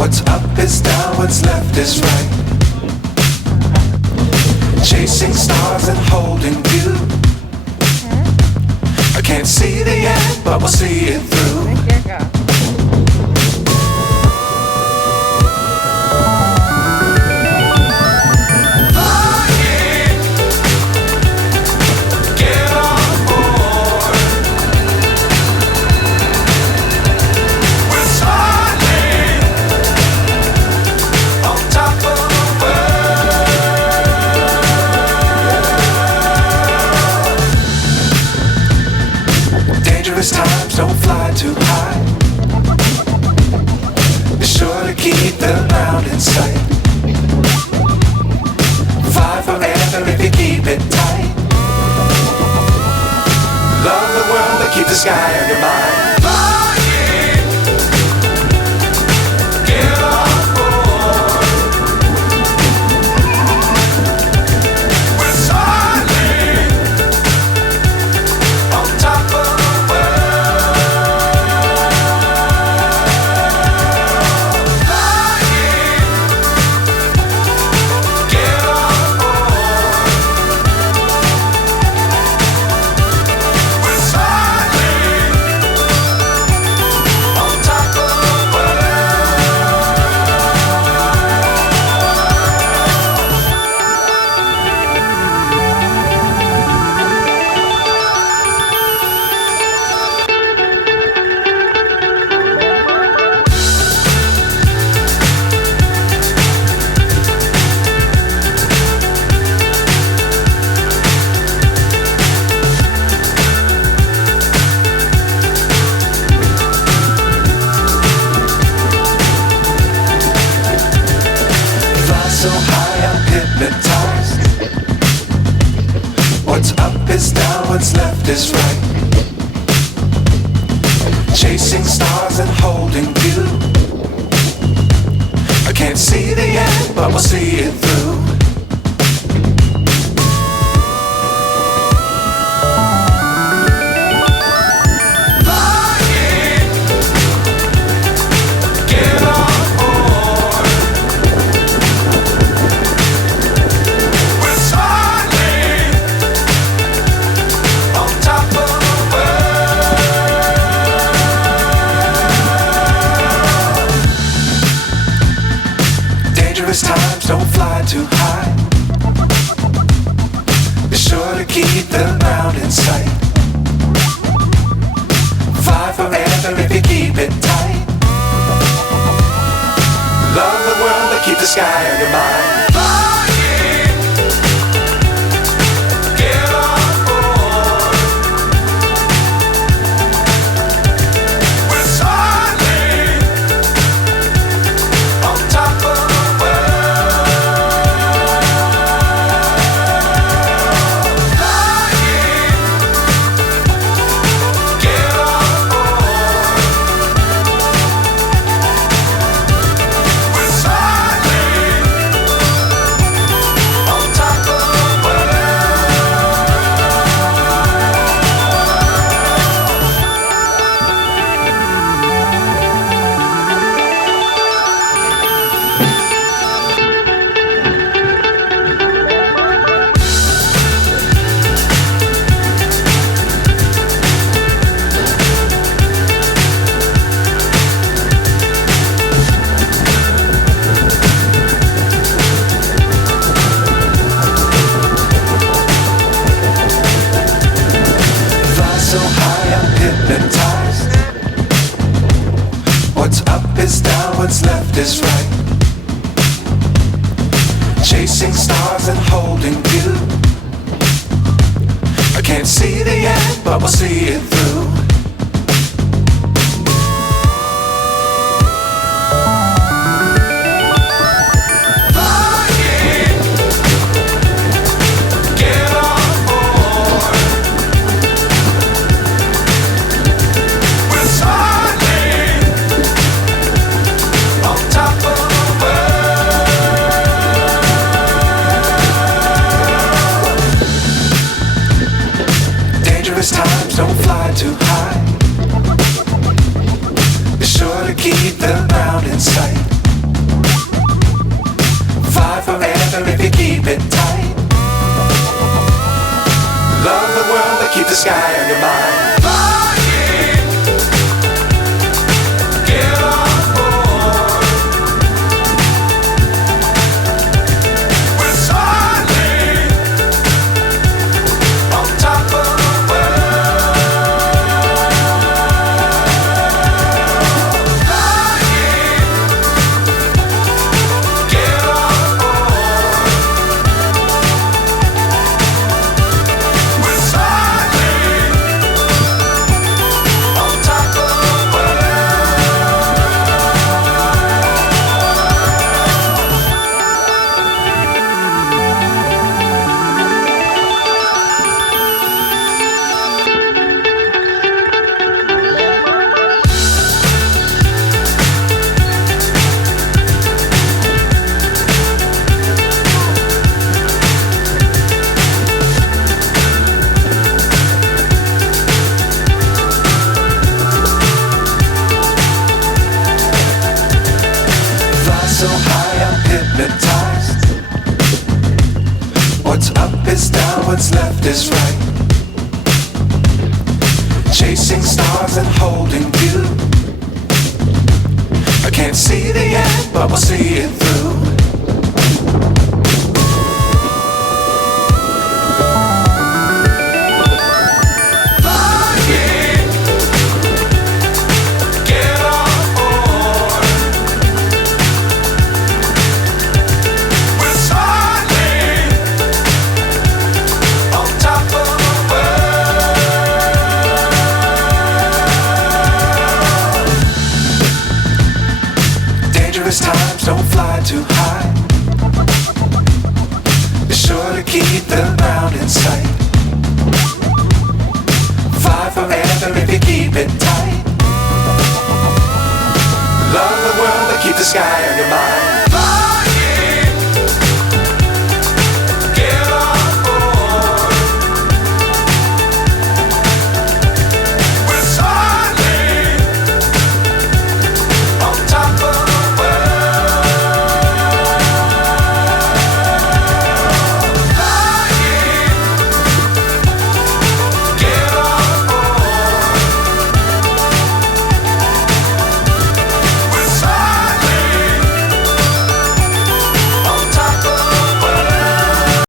What's up is down, what's left is right. Chasing stars and holding you. I can't see the end, but we'll see it through. Times don't fly too high. Be sure to keep the ground in sight. Fly forever if you keep it tight. Love the world but keep the sky on your mind. Flying, get on board. We're sailing on top of so high I'm hypnotized. What's up is down, what's left is right. Chasing stars and holding you. I can't see the end, but we'll see it through. Times don't fly too high. Be sure to keep the ground in sight. Fly forever if you keep it tight. Love the world but keep the sky on your mind. Flying, get on board. We're sailing on top of so high I'm hypnotized. What's up is down, what's left is right. Chasing stars and holding you. I can't see the end, but we'll see it through. Times don't fly too high. Be sure to keep the ground in sight. if you keep it tight. Love the world, but keep the sky on your mind. Flying, get on board. We're soaring on top of the world. Flying, get on board. We're soaring on top of the fly so high, I'm hypnotized. What's up is down, what's left is right. Chasing stars and holding you. I can't see the end, but we'll see it through. Flying, get on board. We're soaring on top of the world. Dangerous times, don't fly too high. Be sure to keep the ground in sight. Fly forever if you keep it tight. Love the world, but keep the sky on your mind.